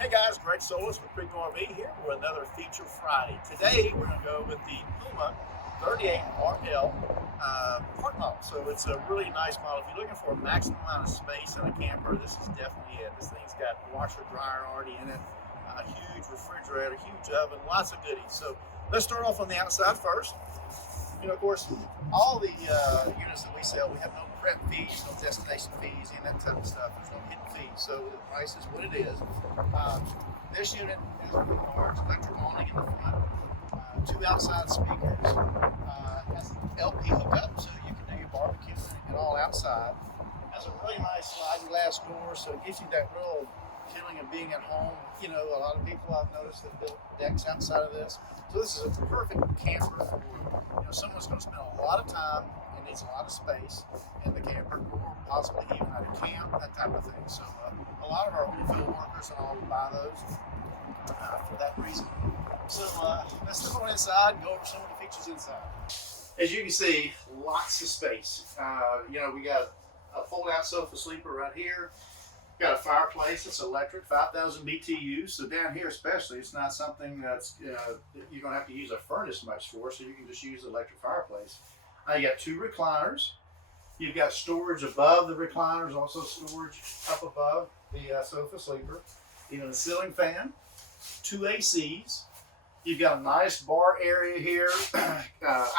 Hey guys, Greg Solis with Primeaux here with another Feature Friday. Today we're going to go with the Puma 38RL park model. So it's a really nice model. If you're looking for a maximum amount of space in a camper, this is definitely it. This thing's got washer dryer already in it, a huge refrigerator, huge oven, lots of goodies. So let's start off on the outside first. Of course, all the units that we sell, we have no prep fees, no destination fees, and that type of stuff. There's no hidden fees, so the price is what it is. This unit has a large electric awning in the front, two outside speakers, has an LP hookup, so you can do your barbecue and all outside. Has a really nice sliding glass door, so it gives you that real feeling of being at home. A lot of people I've noticed that build decks outside of this. So this is a perfect camper for someone's going to spend a lot of time and needs a lot of space in the camper, or possibly even at a camp, that type of thing. So a lot of our oil field workers and all will buy those for that reason. So let's go inside and go over some of the features inside. As you can see, lots of space. We got a fold-out sofa sleeper right here. Got a fireplace. It's electric, 5,000 BTUs. So down here especially, it's not something that's you're going to have to use a furnace much for, so you can just use the electric fireplace. You got two recliners. You've got storage above the recliners, also storage up above the sofa sleeper. Even a ceiling fan, two ACs. You've got a nice bar area here,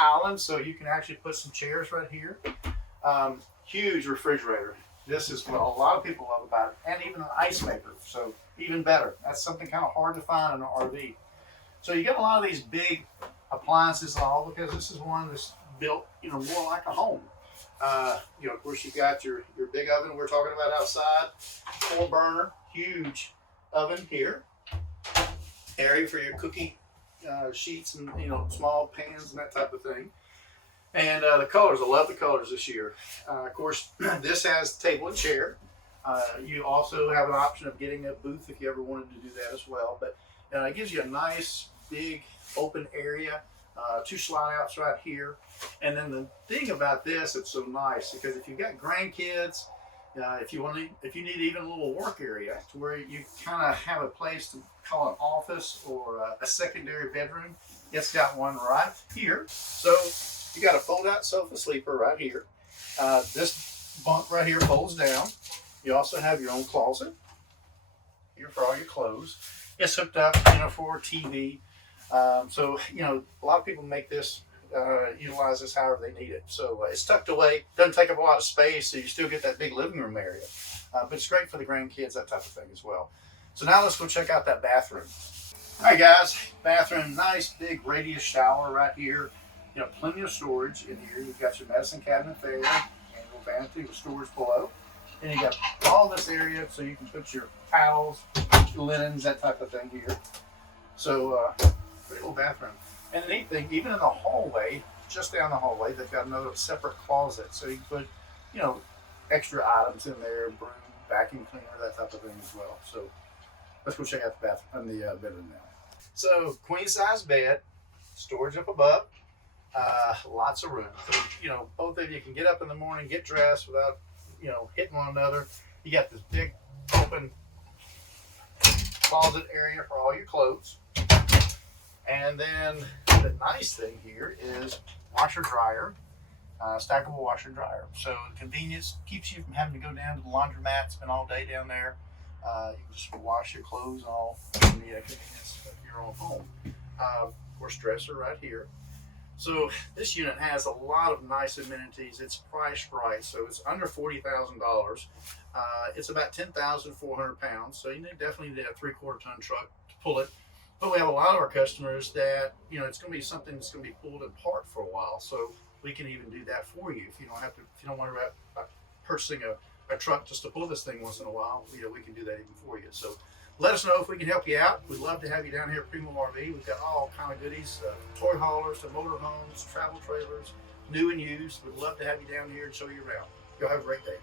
island, so you can actually put some chairs right here. Huge refrigerator. This is what a lot of people love about it, and even an ice maker, so even better. That's something kind of hard to find in an RV. So you get a lot of these big appliances and all, because this is one that's built, more like a home. Of course, you've got your big oven we're talking about outside, 4-burner, huge oven here, area for your cookie sheets and small pans and that type of thing. And the colors, I love the colors this year. Of course, this has table and chair. You also have an option of getting a booth if you ever wanted to do that as well. But it gives you a nice, big, open area. Two slide outs right here. And then the thing about this, it's so nice because if you've got grandkids, if you need even a little work area to where you kind of have a place to call an office or a secondary bedroom, it's got one right here. So you got a fold-out sofa sleeper right here. This bunk right here folds down. You also have your own closet here for all your clothes. It's hooked up, for TV. So a lot of people make this, utilize this however they need it. So it's tucked away, doesn't take up a lot of space, so you still get that big living room area. But it's great for the grandkids, that type of thing as well. So now let's go check out that bathroom. All right, guys, bathroom, nice big radius shower right here. Plenty of storage in here. You've got your medicine cabinet there, and your vanity with storage below. And you got all this area so you can put your towels, your linens, that type of thing here. So, pretty little bathroom. And the neat thing, even in the hallway, just down the hallway, they've got another separate closet. So you can put, extra items in there, broom, vacuum cleaner, that type of thing as well. So let's go check out the bathroom, the bedroom now. So queen size bed, storage up above. Lots of room. So, both of you can get up in the morning, get dressed without, hitting one another. You got this big open closet area for all your clothes. And then the nice thing here is washer dryer, stackable washer dryer. So the convenience keeps you from having to go down to the laundromat, spend all day down there. You can just wash your clothes all in the convenience of your own home. Of course, dresser right here. So this unit has a lot of nice amenities. It's priced right, so it's under $40,000. It's about 10,400 pounds, so you definitely need a 3/4 ton truck to pull it. But we have a lot of our customers that it's going to be something that's going to be pulled apart for a while. So we can even do that for you if you don't want to purchasing a truck just to pull this thing once in a while. We can do that even for you. So let us know if we can help you out. We'd love to have you down here at Primeaux RV. We've got all kind of goodies, toy haulers to motor homes, travel trailers, new and used. We'd love to have you down here and show you around. Y'all have a great day.